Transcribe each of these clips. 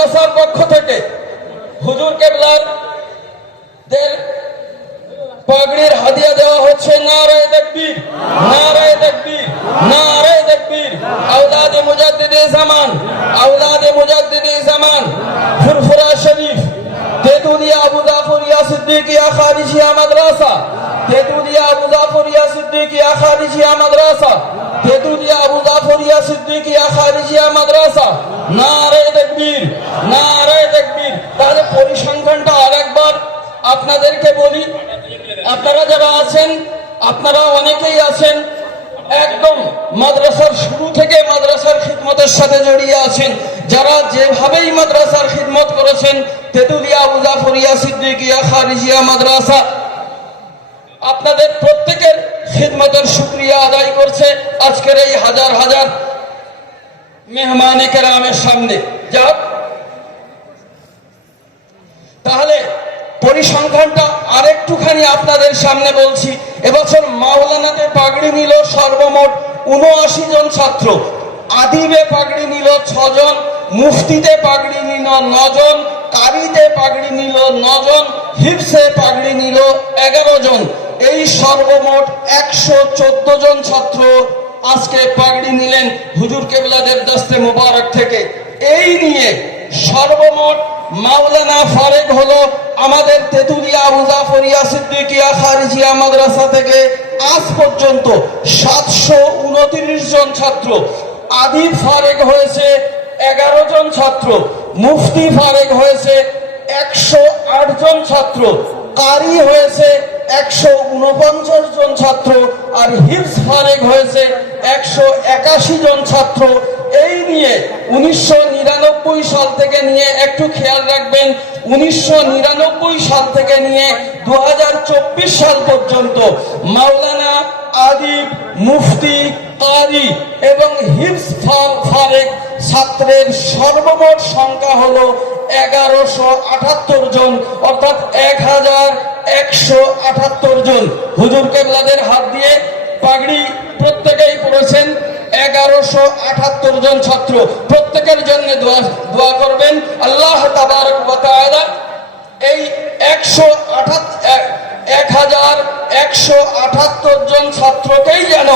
মাদ্রাসার পক্ষ থেকে হুজুর কেবলার দের পাগড়ির হাদিয়া দেওয়া হচ্ছে, নারায় তাকবীর নারায় তাকবীর নারায় তাকবীর। আওলাদে মুজাদ্দিদে জামান, আওলাদে মুজাদ্দিদে জামান। ফুরফুরা শরীফ, তেতুলিয়া আবু জাফরিয়া সিদ্দিকিয়া খারিজিয়া মাদ্রাসা, তেতুলিয়া আবু জাফরিয়া সিদ্দিকিয়া খারিজিয়া মাদ্রাসা, তেতুলিয়া আবু জাফরিয়া সিদ্দিকিয়া খারিজিয়া মাদ্রাসা নারায় তাকবীর নারায় তাকবীর। তাহলে পরিসংখ্যানটা আরেকবার আপনাদেরকে বলি। আপনারা যারা আছেন, আপনারা অনেকেই আছেন, একদম মাদ্রাসার শুরু থেকে মাদ্রাসার খিদমতের সাথে জড়িয়ে আছেন। যারা যেভাবেই মাদ্রাসার খিদমত করেছেন, তেতুলিয়া মুজাফরিয়া সিদ্দিকিয়া, খারিজিয়া মাদ্রাসা, আপনাদের প্রত্যেকের খিদমতের শুক্রিয়া আদায় করছে। আজকের এই হাজার হাজার মেহমানে কেরামের সামনে। যাক। তাহলে পরিসংখ্যানটা আরেকটুখানি আপনাদের সামনে বলছি। এবছর মাওলানাতে পাগড়ি নিল সর্বমোট উনআশি জন ছাত্র। আদিবে পাগড়ি নিল ছজন, মুফতিতে পাগড়ি নিল নজন, কারিতে পাগড়ি নিল নজন হিপসে পাগড়ি নিল এগারো জন। এই সর্বমোট একশো চোদ্দ জন ছাত্র আজকে পাগড়ি নিলেন হুজুর কেবলাদের দস্তে মোবারক থেকে। এই নিয়ে সর্বমোট মাওলানা ফারেক হলো আমাদের তেতুলিয়া, মুজাফরিয়া, সিদ্দিকিয়া, খারিজিয়া মাদ্রাসা থেকে আজ পর্যন্ত সাতশো উনত্রিশ জন ছাত্র। আদি ফারেক হয়েছে এগারো জন ছাত্র, মুফতি ফারেক হয়েছে একশো আট জন ছাত্র। কারি হয়েছে একশো উনপঞ্চাশ জন ছাত্র আর হিপস ফারেক হয়েছে একশো একাশি জন ছাত্র। এই নিয়ে উনিশশো নিরানব্বই সাল থেকে নিয়ে একটু খেয়াল রাখবেন উনিশশো নিরানব্বই সাল থেকে নিয়ে দু হাজার চব্বিশ সাল পর্যন্ত মাওলানা আদিব মুফতি কারি এবং হিপস ফারেক ছাত্রের সর্বমোট সংখ্যা হলো এগারোশো আটাত্তর জন, অর্থাৎ এক হাজার একশো আটাত্তর জন। হুজুর কেবলাদের হাত দিয়ে পাগড়ি প্রত্যেকেই পড়েছেন এগারোশো আটাত্তর জন ছাত্র প্রত্যেকের জন্য দোয়া দোয়া করবেন। আল্লাহ তাবারক এই একশো আঠাত এক হাজার একশো আটাত্তর জন ছাত্রকেই যেন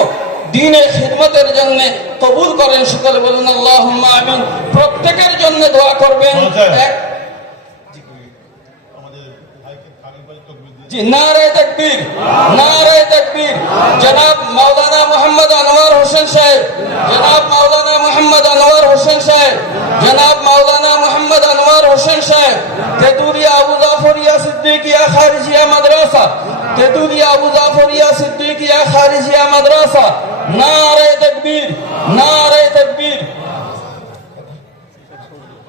দিনে খিদমতের জন্য কবুল করেন সকলে বলুন আল্লাহ আমিন। প্রত্যেকের জন্য দোয়া করবেন। এক- আমাদের ভাইকে খালি ভাই তকবির দিয়ে জনাব মোহাম্মদ আনোয়ার হোসেন সাহেব, জনাব মাওলানা মোহাম্মদ আনোয়ার হোসেন সাহেব, জনাব মাওলানা মোহাম্মদ আনোয়ার হোসেন সাহেব সিদ্দিকিয়া খারিজিয়া মাদ্রাসা সিদ্দিকিয়া মাদ্রাসা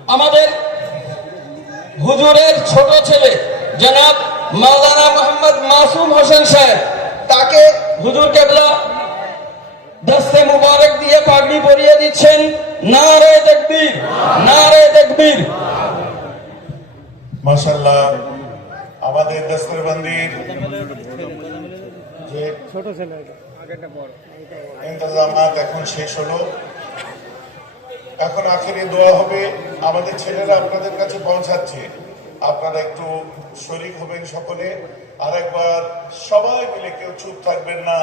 আমাদের হুজুরের ছোট ছেলে জনাব মাওলানা মোহাম্মদ মাসুম হোসেন সাহেব তাকে হুজুর কেবলা দস্তে মুবারক দিয়ে পাগড়ি পরিয়ে দিচ্ছেন। নারে তকবীর নারে তকবীর। মাশাল্লাহ আমাদের দস্তরবন্দির যে ছোট ছেলে ইন্তজামাত এখন শেষ হলো। এখন আখেরে দোয়া হবে। আমাদের ছেলেরা আপনাদের কাছে পৌঁছাচ্ছে। আপনারা একটু শরিক হবেন সকলে। আরেকবার সবাই মিলে কেউ চুপ থাকবেন না।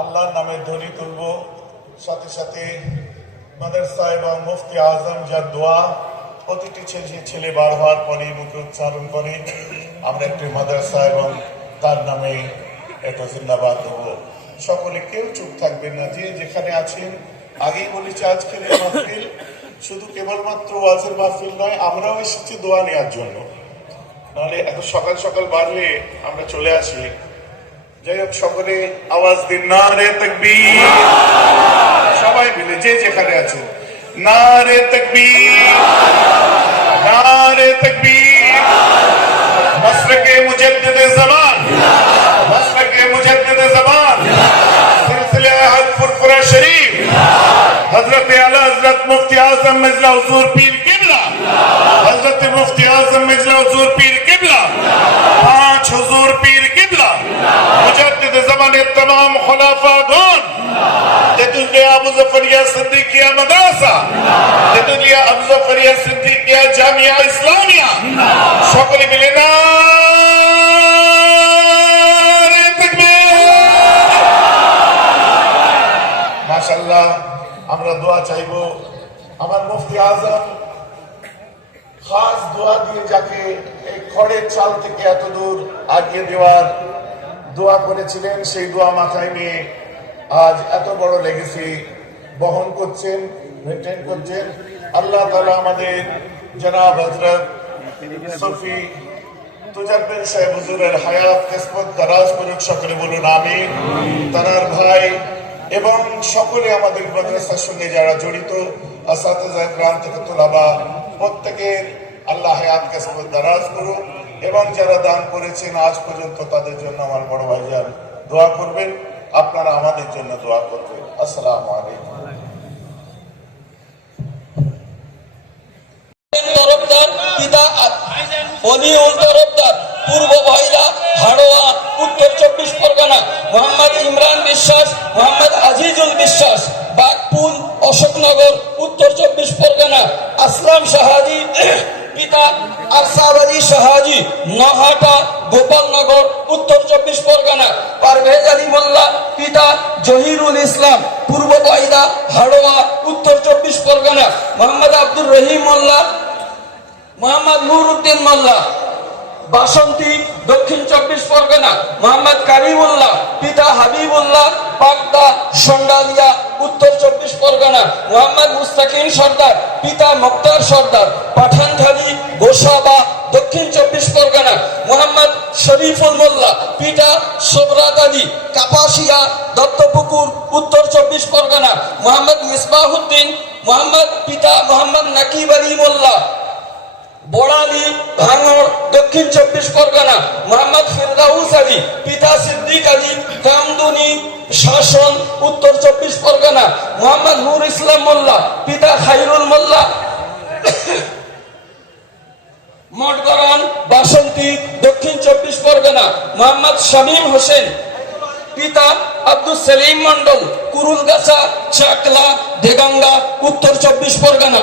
আল্লাহর নামের ধ্বনি তুলব। সাথে সাথে মাদারসা এবং মুফতি আজম যার দোয়া, প্রতিটি ছেলে ছেলে বার হওয়ার পরে মুখে উচ্চারণ করে, আমরা একটি মাদ্রাসা এবং তার নামে একটা জিন্দাবাদ দেবো সকলে কেউ চুপ থাকবেন না। যে যেখানে আছেন, আগেই বলেছি আজকের মাহফিল শুধু কেবলমাত্র ওয়াজের মাহফিল নয়, আমরাও এসেছি দোয়া নেওয়ার জন্য। নাহলে এত সকাল সকাল হয়ে আমরা চলে আসি। যাই হোক, সকলে আওয়াজ দিন না রে তকবীর। সবাই মিলে, যে যেখানে আছেন না রে তকবীর। না রে তকবীর মসরকে মুজদ্দিদ জমান। মসরকে মুজদ্দিদ শরীফ। हजरत आला हजरत मुफ्ती आजम मिजला हजूर पीर किबला हजरत मुफ्ती आजम मिजला हजूर पीर किबला पांच हजूर पीर किबला मुजद्दिद जमाने तमाम खुलाफागण तेतुलिया अबू जफरिया सिद्दीकिया मदरसा तेतुलिया अबू जफरिया सिद्दीकिया সকলে মিলে না মাশাল্লাহ আমরা দোয়া চাইব। আমার মুফতি আজম খাস দোয়া দিয়ে যাকে এই খড়ের চাল থেকে এত দূর আগিয়ে দেওয়ার দোয়া করেছিলেন, সেই দোয়া মাথায় নিয়ে আজ এত বড় লেগেসি বহন করছেন মেনটেন করছেন। আল্লাহ তালা আমাদের জনাব হজরত সফি তুজারবেন সাহেব হুজুরের হায়াত কিসমত দারাজ করুক সকলে বলুন আমি তার ভাই এবং সকলে আমাদের মাদ্রাসার সঙ্গে যারা জড়িত থেকে তোলাবা, প্রত্যেকের আল্লাহ হায়াত কিসমত দারাজ করুক এবং যারা দান করেছেন, আজ পর্যন্ত তাদের জন্য আমার বড় ভাইজান দোয়া করবেন, আপনারা আমাদের জন্য দোয়া করবেন। আসসালামু আলাইকুম। পূর্ব ভয়লা হাড়োয়া, উত্তর চব্বিশ মোহাম্মদ ইমরান বিশ্বাস, মোহাম্মদ আজিজুল বিশ্বাস বাগপুল অশোকনগর, উত্তর চব্বিশ পরগনা, আসলাম শাহাজি, পিতা আরসাব আলী শাহাজি, নহাটা, গোপালনগর, উত্তর চব্বিশ পরগনা, পারভেজ আলী মোল্লা, পিতা জহিরুল ইসলাম, পূর্ব বয়দা হাড়োয়া, উত্তর চব্বিশ পরগনা, মোহাম্মদ আব্দুর রহিম মোল্লা, মোহাম্মদ নূর উদ্দিন মোল্লা বাসন্তী, দক্ষিণ চব্বিশ পরগনা, মোহাম্মদ কারিমুল্লাহ, পিতা হাবিবুল্লাহ পাকদা সন্ডালিয়া, উত্তর চব্বিশ পরগনা, মোহাম্মদ মুস্তাকিম সর্দার, পিতা মুক্তার সর্দার পাঠানখালী গোসাবা, দক্ষিণ চব্বিশ পরগনা, মোহাম্মদ শরীফুল মোল্লা, পিতা সোবরাত আলী, কাপাসিয়া, দত্তপুকুর, উত্তর চব্বিশ পরগনা, মোহাম্মদ মিসবাহুদ্দিন, মোহাম্মদ, পিতা মোহাম্মদ নাকিব আলী মোল্লা বড়ালি ভাঙড় দক্ষিণ চব্বিশ পরগনা, মোহাম্মদ ফিরদাউস আলী, পিতা সিদ্দিক আলী, কামদুনি, শাসন, উত্তর চব্বিশ পরগনা, মোহাম্মদ নূর ইসলাম মোল্লা, পিতা খাইরুল মোল্লা। মঠগরণ, বাসন্তী, দক্ষিণ চব্বিশ পরগনা, মোহাম্মদ শামীম হোসেন। পিতা আব্দুল সেলিম মন্ডল কুরুলগাছা, চাকলা, দেগঙ্গা, উত্তর চব্বিশ পরগনা।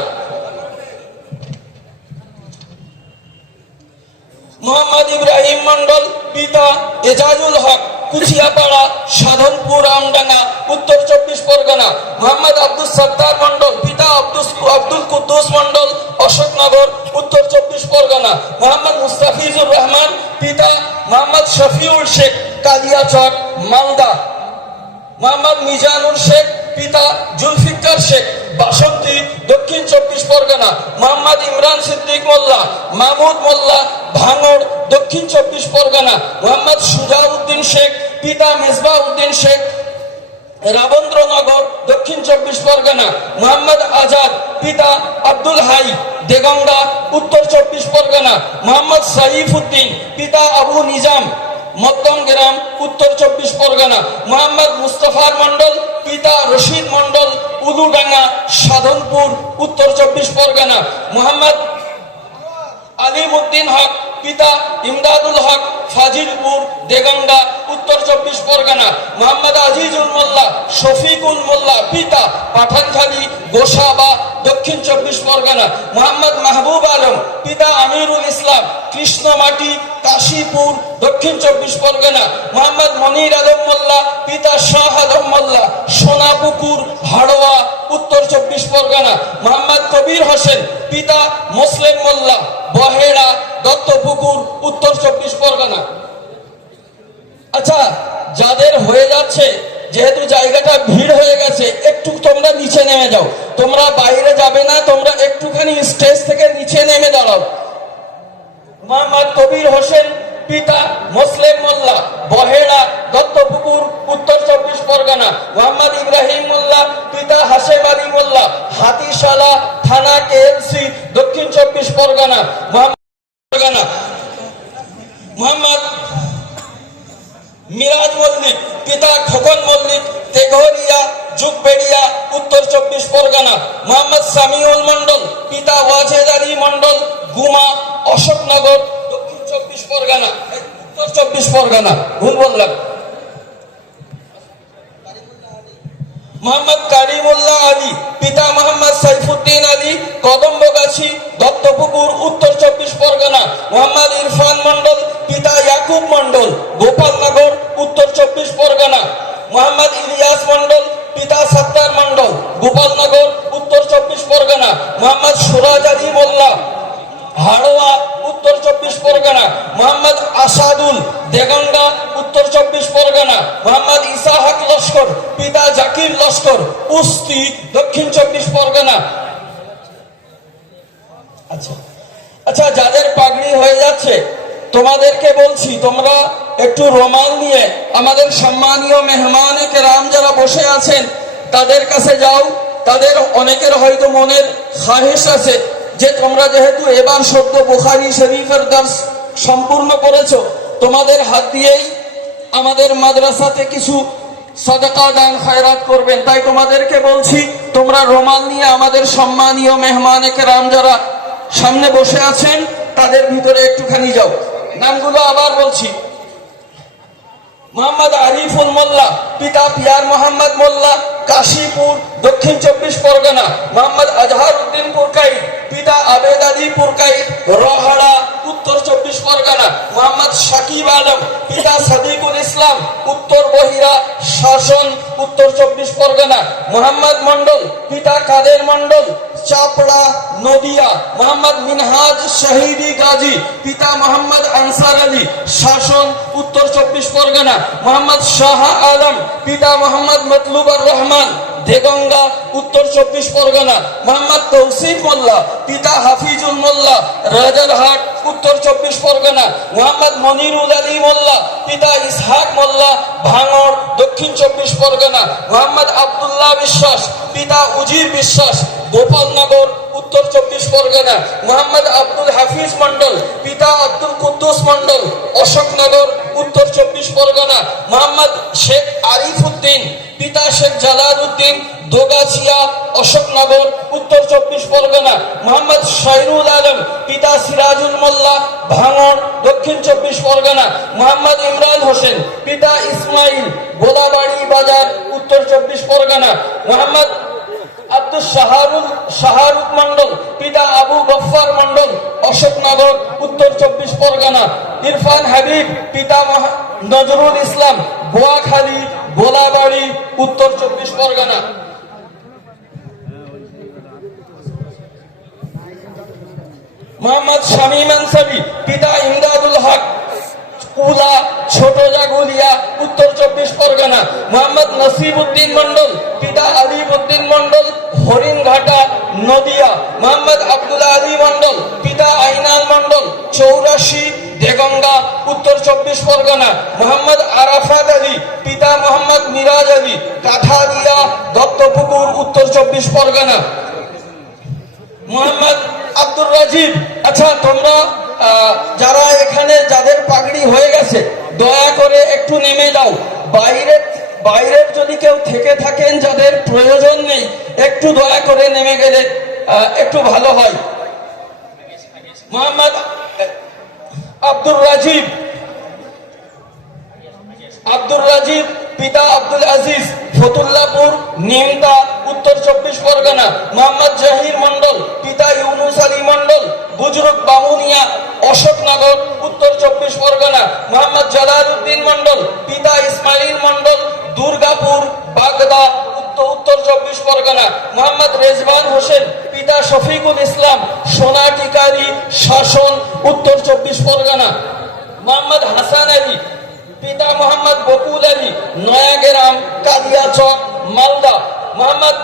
মোহাম্মদ ইব্রাহিম মন্ডল পিতা এজাজুল হক, কুচিয়াপাড়া, সাধনপুর, আমডাঙ্গা, উত্তর চব্বিশ পরগনা, মোহাম্মদ আব্দুল সত্তার মন্ডল পিতা আব্দুল আব্দুল কুদ্দুস মন্ডল অশোকনগর, উত্তর চব্বিশ পরগনা, মোহাম্মদ মুস্তাফিজুর রহমান, পিতা মোহাম্মদ শফিউল শেখ, কালিয়াচক, মালদা, মোহাম্মদ মিজানুর শেখ, পিতা জুলফিকার শেখ বাসন্তী দক্ষিণ চব্বিশ পরগনা, মোহাম্মদ ইমরান সিদ্দিক মোল্লা মাহমুদ মোল্লা, ভাঙড়, দক্ষিণ চব্বিশ পরগনা, মোহাম্মদ সুজাউদ্দিন শেখ, পিতা মেজবা উদ্দিন শেখ, রাবন্দ্রনগর, দক্ষিণ চব্বিশ পরগনা, মোহাম্মদ আজাদ, পিতা আব্দুল হাই, দেগঙ্গা, উত্তর চব্বিশ পরগনা, মোহাম্মদ সাইফ উদ্দিন পিতা আবু নিজাম মদ্দম গ্রাম, উত্তর চব্বিশ পরগনা। মোহাম্মদ মুস্তফার মন্ডল পিতা রশিদ মন্ডল উদুডাঙ্গা সাধনপুর, উত্তর চব্বিশ পরগনা। মোহাম্মদ আলিমুদ্দিন হক পিতা ইমদাদুল হক, ফাজিলপুর, দেগঙ্গা, উত্তর চব্বিশ পরগনা, মোহাম্মদ আজিজুল মোল্লা, শফিকুল মোল্লা, পিতা পাঠানখালী, গোসাবা, দক্ষিণ চব্বিশ পরগনা, মোহাম্মদ মাহবুব আলম, পিতা আমিরুল ইসলাম, কৃষ্ণমাটি, কাশীপুর, দক্ষিণ চব্বিশ পরগনা, মোহাম্মদ মনির আলম মোল্লা, পিতা শাহ আলম মোল্লা, সোনাপুকুর, হাড়োয়া, উত্তর চব্বিশ পরগনা, মোহাম্মদ কবির হোসেন, পিতা মুসলিম মোল্লা, বহেড়া দত্তপুকুর উত্তর চব্বিশ পরগনা। আচ্ছা যাদের হয়ে যাচ্ছে, যেহেতু জায়গাটা ভিড় হয়ে গেছে, একটু তোমরা নিচে নেমে যাও। তোমরা বাইরে যাবে না, তোমরা একটুখানি স্টেজ থেকে নিচে নেমে দাঁড়াও। মোহাম্মদ কবির হোসেন, পিতা মুসলিম মোল্লা, বহেড়া দত্তপুকুর উত্তর চব্বিশ পরগনা। মোহাম্মদ ইব্রাহিম মোল্লা, পিতা হাসেম আলী মোল্লা, হাতিশালা থানা কেএমসি, দক্ষিণ চব্বিশ পরগনা। মোহাম্মদ মোহাম্মদ মিরাজ মল্লিক, পিতা খোকন মল্লিক, তেঘরিয়া, যুগবেড়িয়া, উত্তর চব্বিশ পরগনা, মোহাম্মদ সামিউল মন্ডল পিতা ওয়াজেদ আলী মন্ডল গুমা, অশোকনগর, দক্ষিণ চব্বিশ পরগনা, উত্তর চব্বিশ পরগনা ভুল বললাম মোহাম্মদ কারিমুল্লাহ আলী, পিতা মোহাম্মদ সাইফুদ্দিন আলী, কদম্বগাছি, দত্তপুকুর, উত্তর চব্বিশ পরগনা, মোহাম্মদ ইরফান মন্ডল পিতা ইয়াকুব মন্ডল গোপালনগর, উত্তর চব্বিশ পরগনা, মোহাম্মদ ইলিয়াস মন্ডল পিতা সত্তার মন্ডল গোপালনগর উত্তর চব্বিশ পরগনা মোহাম্মদ সুরাজ আলী মোল্লা হাড়োয়া উত্তর চব্বিশ পরগনা মোহাম্মদ আসাদুল দেগঙ্গা উত্তর চব্বিশ পরগনা মোহাম্মদ ইসাহাক লস্কর পিতা জাকির লস্কর উস্তি দক্ষিণ চব্বিশ পরগনা আচ্ছা আচ্ছা যাদের পাগড়ি হয়ে যাচ্ছে তোমাদেরকে বলছি, তোমরা একটু রোমাল নিয়ে আমাদের সম্মানীয় মেহমান রাম যারা বসে আছেন, তাদের কাছে যাও। তাদের অনেকের হয়তো মনের খাহেশ আছে যে তোমরা যেহেতু এবার সদ্য বুখারি শরীফের দাস সম্পূর্ণ করেছ তোমাদের হাত দিয়েই আমাদের মাদ্রাসাতে কিছু সদকা দান খায়রাত করবেন। তাই তোমাদেরকে বলছি, তোমরা রোমাল নিয়ে আমাদের সম্মানীয় মেহমান রাম যারা সামনে বসে আছেন, তাদের ভিতরে একটুখানি যাও। নামগুলো আবার বলছি। মোহাম্মদ আরিফুল মোল্লা পিতা পিয়ার মোহাম্মদ মোল্লা কাশীপুর, দক্ষিণ চব্বিশ পরগনা, মোহাম্মদ আজহার উদ্দিন পুরকাই পিতা আবেদ আলী পুরকাই রহাড়া, উত্তর চব্বিশ পরগনা, মোহাম্মদ শাকিব আলম, পিতা সাদিকুল ইসলাম, উত্তর বহিরা, শাসন, উত্তর চব্বিশ পরগনা, মোহাম্মদ মন্ডল পিতা কাদের মন্ডল চাপড়া, নদিয়া, মোহাম্মদ মিনহাজ শহীদি গাজী, পিতা মোহাম্মদ আনসার আলী, শাসন, উত্তর চব্বিশ পরগনা, মোহাম্মদ শাহ আলম, পিতা মোহাম্মদ মতলুবর রহমান 다만 대관과 উত্তর চব্বিশ পরগনা, মোহাম্মদ তৌসিফ মোল্লা, পিতা হাফিজুল মোল্লা, রাজারহাট, উত্তর চব্বিশ পরগনা, মোহাম্মদ মনিরুল আলী মোল্লা, পিতা ইসহাক মোল্লা, ভাঙড়, দক্ষিণ চব্বিশ পরগনা, মোহাম্মদ আবদুল্লাহ বিশ্বাস, পিতা উজির বিশ্বাস গোপালনগর উত্তর চব্বিশ পরগনা, মোহাম্মদ আব্দুল হাফিজ মন্ডল পিতা আব্দুল কুদ্দুস মন্ডল অশোকনগর উত্তর চব্বিশ পরগনা, মোহাম্মদ শেখ আরিফ উদ্দিন, পিতা শেখ জালাল উদ্দিন দোগাছিয়া, অশোকনগর, উত্তর চব্বিশ পরগনা, মোহাম্মদ শাইরুল আলম, পিতা সিরাজুল মোল্লা, ভাঙড়, দক্ষিণ চব্বিশ পরগনা, মোহাম্মদ ইমরান হোসেন, পিতা ইসমাইল গোলাবাড়ি বাজার, উত্তর চব্বিশ পরগনা, মোহাম্মদ আব্দুল শাহারুল, শাহরুখ মন্ডল পিতা আবু গফফার মন্ডল অশোকনগর, উত্তর চব্বিশ পরগনা, ইরফান হাবিব, পিতা নজরুল ইসলাম, গোয়াখালী, গোলাবাড়ি, উত্তর চব্বিশ পরগনা। মোহাম্মদ শামীম আনসারি, পিতা ইমদাদুল হক, কুলা, ছোট জাগুলিয়া উত্তর চব্বিশ পরগনা, মোহাম্মদ নসিব উদ্দিন মন্ডল পিতা আলিম উদ্দিন মন্ডল হরিণঘাটা, নদিয়া, মোহাম্মদ আব্দুল আলী মন্ডল পিতা আইনাল মন্ডল চৌরাশি, দেগঙ্গা, উত্তর চব্বিশ পরগনা, মোহাম্মদ আরাফাত আলী, পিতা মোহাম্মদ মিরাজ আলী, কাঠালিয়া, দত্তপুকুর, উত্তর চব্বিশ পরগনা। মোহাম্মদ আব্দুর রাজিব আচ্ছা তোমরা যারা এখানে যাদের পাগড়ি হয়ে গেছে, দয়া করে একটু নেমে যাও। বাইরে বাইরের যদি কেউ থেকে থাকেন যাদের প্রয়োজন নেই, একটু দয়া করে নেমে গেলে একটু ভালো হয়। মোহাম্মদ, আব্দুর রাজিব আব্দুর রাজিব, পিতা আব্দুল আজিজ, ফতুল্লাপুর, নিমতা, উত্তর চব্বিশ পরগনা, মোহাম্মদ জাহির মন্ডল পিতা ইউনুস আলী মন্ডল বুজরুক বামুনিয়া অশোকনগর উত্তর চব্বিশ পরগনা, মোহাম্মদ জালাল উদ্দিন মন্ডল পিতা ইসমাইল মন্ডল দুর্গাপুর, বাগদা উত্তর চব্বিশ পরগনা, মোহাম্মদ রেজবান হোসেন, পিতা শফিকুল ইসলাম সোনাটিকারি শাসন, উত্তর চব্বিশ পরগনা, মোহাম্মদ হাসান আলী, পিতা মোহাম্মদ বকুল আলী, নয়াগেরাম, কালিয়াচক, মালদা, মোহাম্মদ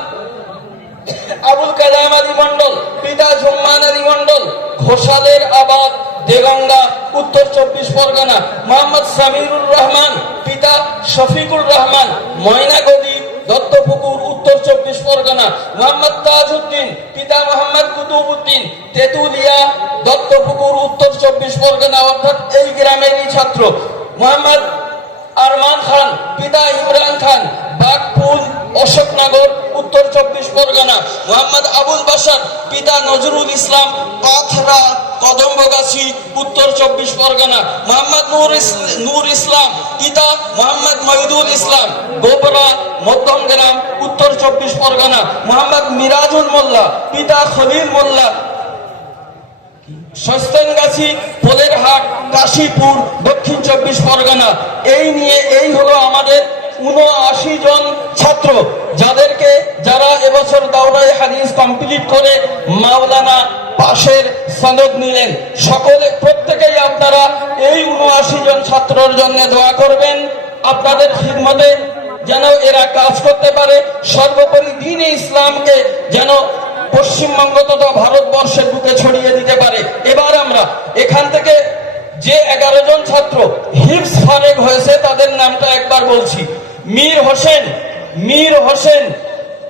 আবুল কালাম আলী মন্ডল পিতা জুম্মান আলী মন্ডল ঘোষালের আবাদ, দেগঙ্গা, উত্তর চব্বিশ পরগনা, মোহাম্মদ সামিরুর রহমান, পিতা শফিকুর রহমান, ময়নাগদি, দত্তপুকুর, উত্তর চব্বিশ পরগনা, মোহাম্মদ তাজউদ্দিন, পিতা মোহাম্মদ কুতুবউদ্দিন, তেতুলিয়া, দত্তপুকুর, উত্তর চব্বিশ পরগনা, অর্থাৎ এই গ্রামেরই ছাত্র। মোহাম্মদ আরমান খান, পিতা ইমরান খান বাগপুল অশোকনগর, উত্তর চব্বিশ পরগনা, মোহাম্মদ আবুল বাসার পিতা নজরুল ইসলাম পাথরা কদম্বগাছি, উত্তর চব্বিশ পরগনা, মোহাম্মদ নূর নূর ইসলাম, পিতা মোহাম্মদ মহিদুল ইসলাম, গোবরা মধ্যমগ্রাম উত্তর চব্বিশ পরগনা, মোহাম্মদ মিরাজুল মোল্লা, পিতা খলিল মোল্লা, সস্তানগাছি পোলেরহাট কাশীপুর, দক্ষিণ চব্বিশ পরগনা। এই নিয়ে, এই হলো আমাদের উনআশি জন ছাত্র যাদেরকে যারা এবছর দাওরাই হাদিস কমপ্লিট করে মাওলানা পাশের সনদ নিলেন। সকলে প্রত্যেকেই আপনারা এই উনআশি জন ছাত্রর জন্য দোয়া করবেন। আপনাদের খিদমতে যেন এরা কাজ করতে পারে। সর্বোপরি দিনে ইসলামকে যেন পশ্চিমবঙ্গ তথা ভারতবর্ষের বুকে ছড়িয়ে দিতে পারে। এবার আমরা এখান থেকে যে এগারো জন ছাত্র হিপস ফারেক হয়েছে, তাদের নামটা একবার বলছি। মীর হোসেন মীর হোসেন,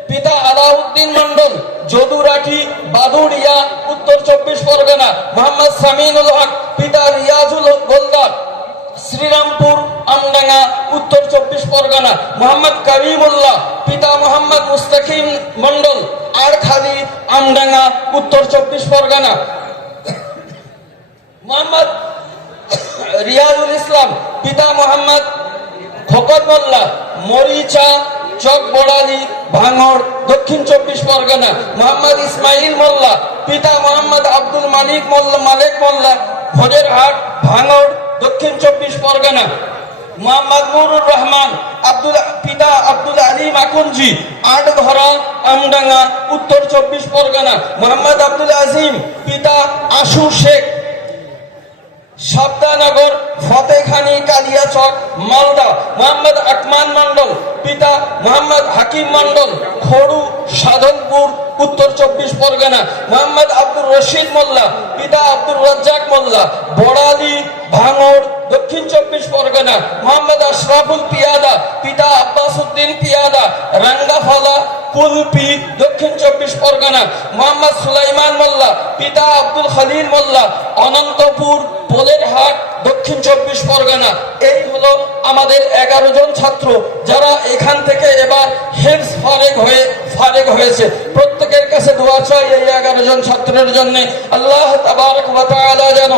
পিতা আলাউদ্দিন মন্ডল যদুরাঠি, বাদুড়িয়া, উত্তর চব্বিশ পরগনা, মোহাম্মদ সামিনুল হক, পিতা রিয়াজুল গোলদার, শ্রীরামপুর, আমডাঙ্গা, উত্তর চব্বিশ পরগনা, মোহাম্মদ করিমুল্লাহ, পিতা মোহাম্মদ মুস্তাকিম মন্ডল আড়খালি আমডাঙ্গা, উত্তর চব্বিশ পরগনা, মোহাম্মদ রিয়াজুল ইসলাম, পিতা মোহাম্মদ খোকত মোল্লা, মরিচা, চক বড়ালি ভাঙড় দক্ষিণ চব্বিশ পরগনা, মোহাম্মদ ইসমাইল মোল্লা, পিতা মোহাম্মদ আব্দুল মালিক মোল্লা মালিক মোল্লা ভোজেরহাট ভাঙড় দক্ষিণ চব্বিশ পরগনা, মোহাম্মদ নুরুর রহমান, আব্দুল, পিতা আব্দুল আলী মাকুঞ্জি আটঘরা আমডাঙ্গা, উত্তর চব্বিশ পরগনা, মোহাম্মদ আব্দুল আজিম, পিতা আশু শেখ শাবদানগর ফতেখানি, কালিয়াচক, মালদা, মোহাম্মদ আকমান মন্ডল পিতা মোহাম্মদ হাকিম মন্ডল খড়ু, সাধনপুর, উত্তর চব্বিশ পরগনা, মোহাম্মদ আব্দুর রশিদ মোল্লা, পিতা আব্দুর রাজ্জাক মোল্লা, বড়ালি, ভাঙড়, দক্ষিণ চব্বিশ পরগনা, মোহাম্মদ আশরাফুল পিয়াদা, পিতা আব্বাস উদ্দিন পিয়াদা, রাঙ্গাফলা, কুলপি, দক্ষিণ চব্বিশ পরগনা, মোহাম্মদ সুলাইমান মোল্লা, পিতা আব্দুল খলিল মোল্লা, অনন্তপুর পোলেরহাট দক্ষিণ চব্বিশ পরগনা। এই হলো আমাদের এগারো জন ছাত্র যারা এখান থেকে এবার হেলস ফারেক হয়ে, ফারেক হয়েছে। প্রত্যেকের কাছে দোয়া চাই এই এগারো জন ছাত্রের জন্য। আল্লাহ তাবারক যেন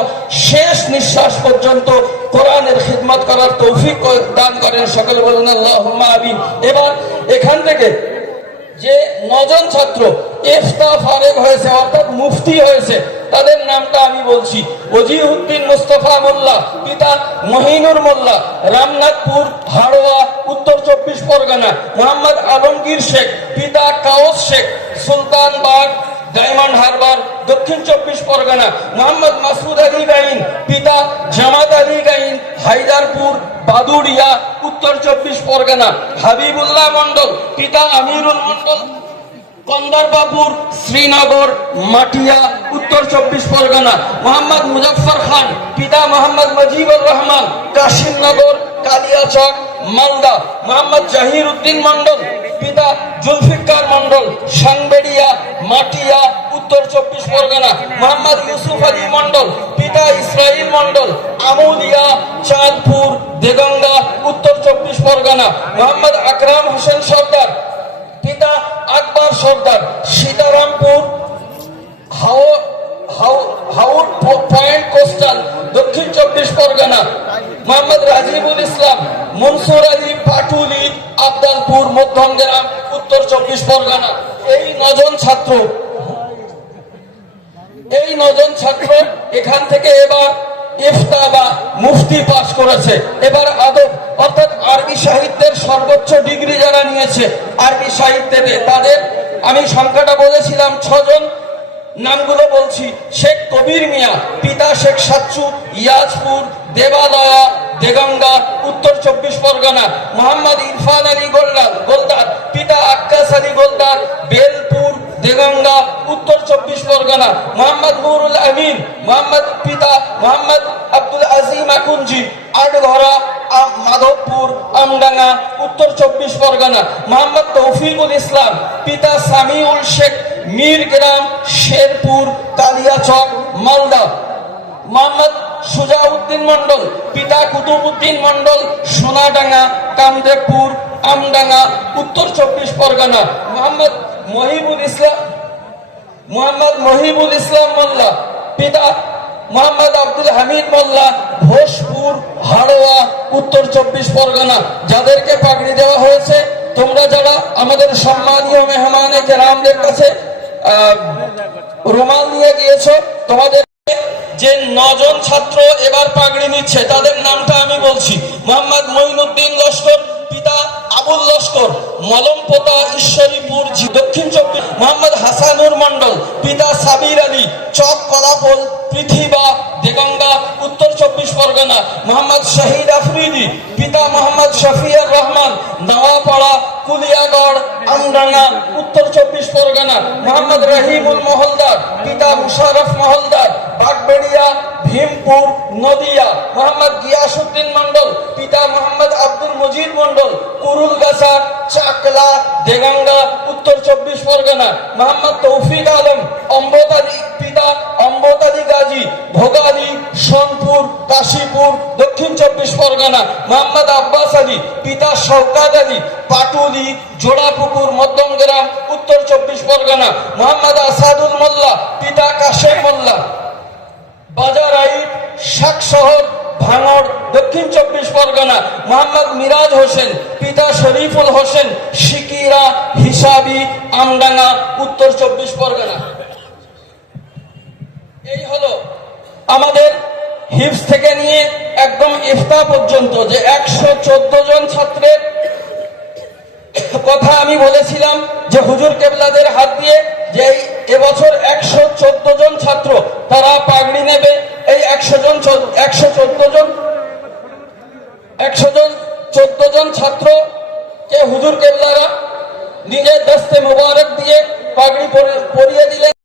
শেষ নিঃশ্বাস পর্যন্ত কোরআনের খিদমত করার তৌফিক দান করেন। সকলে বলেন আল্লাহুম্মা আমিন। এবার এখান থেকে যে নজন ছাত্র এফতা ফারেক হয়েছে, অর্থাৎ মুফতি হয়েছে, তাদের নামটা আমি বলছি। অজিউদ্দিন মুস্তফা মোল্লা, পিতা মহিনুর মোল্লা, রামনাথপুর, হাড়োয়া, উত্তর চব্বিশ পরগনা, মোহাম্মদ আলমগীর শেখ, পিতা কাউস শেখ, সুলতানবাগ ডায়মন্ড হারবার, দক্ষিণ চব্বিশ পরগনা, মোহাম্মদ মাসুদ আলী গাইন, পিতা জামাত আলী গাইন, হায়দারপুর, বাদুড়িয়া, উত্তর চব্বিশ পরগনা, হাবিবুল্লাহ মন্ডল পিতা আমিরুল মন্ডল কন্দারবাবুর শ্রীনগর, মাটিয়া, উত্তর চব্বিশ পরগনা, মোহাম্মদ মুজফর খান, পিতা মোহাম্মদ মজিবুর রহমান, কাশিমনগর, কালিয়াচক, মালদা, মোহাম্মদ জাহির উদ্দিন মন্ডল পিতা জুলফিকার মন্ডল সাংবেড়িয়া, মাটিয়া, উত্তর চব্বিশ পরগনা, মোহাম্মদ ইউসুফ আলী মন্ডল পিতা ইসরাইল মন্ডল আমুলিয়া চাঁদপুর, দেগঙ্গা, উত্তর চব্বিশ পরগনা, মোহাম্মদ আকরাম হোসেন সর্দার, পিতা আকবর সর্দার, সীতারামপুর হাউড পয়েন্ট কোস্টাল, দক্ষিণ চব্বিশ পরগনা, মোহাম্মদ রাজিবুল ইসলাম, মনসুর আলী পাটুলি আবদালপুর মধ্যমগ্রাম উত্তর চব্বিশ পরগনা। এই নজন ছাত্র, এই নজন ছাত্র এখান থেকে এবার ইফতা বা মুফতি পাস করেছে। এবার আদব, অর্থাৎ আরবি সাহিত্যের সর্বোচ্চ ডিগ্রি যারা নিয়েছে, আরবি সাহিত্যেতে তাদের আমি সংখ্যাটা বলেছিলাম ছজন, নামগুলো বলছি। শেখ কবির মিয়া, পিতা শেখ সাচ্চু, ইয়াজপুর দেবালয়া দেগঙ্গা, উত্তর চব্বিশ পরগনা, মোহাম্মদ ইরফান আলী গোল্লাল, গোলদার, পিতা আক্কাস আলী গোলদার, বেলপুর, দেগঙ্গা, উত্তর চব্বিশ পরগনা, মোহাম্মদ নুরুল আমিন, মোহাম্মদ পিতা মোহাম্মদ আব্দুল আজিম আকুঞ্জি, আটঘরা মাধবপুর, আমডাঙ্গা, উত্তর চব্বিশ পরগনা, মোহাম্মদ তৌফিকুল ইসলাম, পিতা সামিউল শেখ, মীরগ্রাম, শেরপুর, কালিয়াচক, মালদা। মোহাম্মদ সুজাউদ্দিন মন্ডল পিতা কুতুবুদ্দিন মন্ডল সোনাডাঙ্গা, কামদেবপুর, আমডাঙ্গা, উত্তর চব্বিশ পরগনা, মোহাম্মদ মহিবুল ইসলাম, মোহাম্মদ মহিবুল ইসলাম মোল্লা, পিতা মোহাম্মদ আব্দুল হামিদ মোল্লা ভোজপুর হাড়োয়া, উত্তর চব্বিশ পরগনা। যাদেরকে পাগড়ি দেওয়া হয়েছে, তোমরা যারা আমাদের সম্মানীয় মেহমানে কেরামদের কাছে রুমাল নিয়ে গিয়েছো, তোমাদের যে নজন ছাত্র এবার পাগড়ি নিচ্ছে, তাদের নামটা আমি বলছি। মোহাম্মদ মঈনুদ্দিন লস্কর, পিতা আবুল লস্কর, মলমপোতা ঈশ্বরীপুর দক্ষিণ চব্বিশ মোহাম্মদ হাসানুর মন্ডল পিতা সাবির আলী, চক কলাপোল, পৃথিবা, দেগঙ্গা, উত্তর চব্বিশ পরগনা, মোহাম্মদ শাহিদ আফরিদি, পিতা মোহাম্মদ শফিয়ার রহমান, নওয়াপাড়া কুলিয়াগড়, আমডাঙ্গা, উত্তর চব্বিশ পরগনা, মোহাম্মদ রহিমুল মহলদার পিতা মুশারফ মহলদার, বাগবেড়িয়া, ভীমপুর, নদিয়া, মোহাম্মদ গিয়াসুদ্দিন মন্ডল পিতা মোহাম্মদ আব্দুল মজিদ মন্ডল কুরুলগাছা, চাকলা, দেগঙ্গা, উত্তর চব্বিশ পরগনা, মোহাম্মদ তৌফিক আলম অম্বতালি পিতা অম্বতালি গাজী ভোগালী, সোনপুর, কাশীপুর, দক্ষিণ চব্বিশ পরগনা, মোহাম্মদ আব্বাস আলী, পিতা শওকাত আলী, পাটুলি, জোড়াপুকুর মধ্যমগ্রাম উত্তর চব্বিশ পরগনা, মোহাম্মদ আসাদুল মোল্লা, পিতা কাশেম মোল্লা। বাজারাইট শাকশহর ভাঙড়, দক্ষিণ চব্বিশ পরগনা, মোহাম্মদ মিরাজ হোসেন, পিতা শরীফুল হোসেন, সিকিরা, হিসাবি, আমডাঙ্গা, উত্তর চব্বিশ পরগনা। এই হলো আমাদের হিপস থেকে নিয়ে একদম ইফতা পর্যন্ত যে একশো চোদ্দ জন ছাত্রের কথা আমি বলেছিলাম যে হুজুর কেবলাদের হাত দিয়ে যে এবছর একশো চোদ্দ জন ছাত্র তারা পাগড়ি নেবে, এই একশো জন একশো চোদ্দ জন একশো জন চোদ্দ জন ছাত্রকে হুজুর কেবলারা নিজের দস্তে মোবারক দিয়ে পাগড়ি পরিয়ে দিলেন।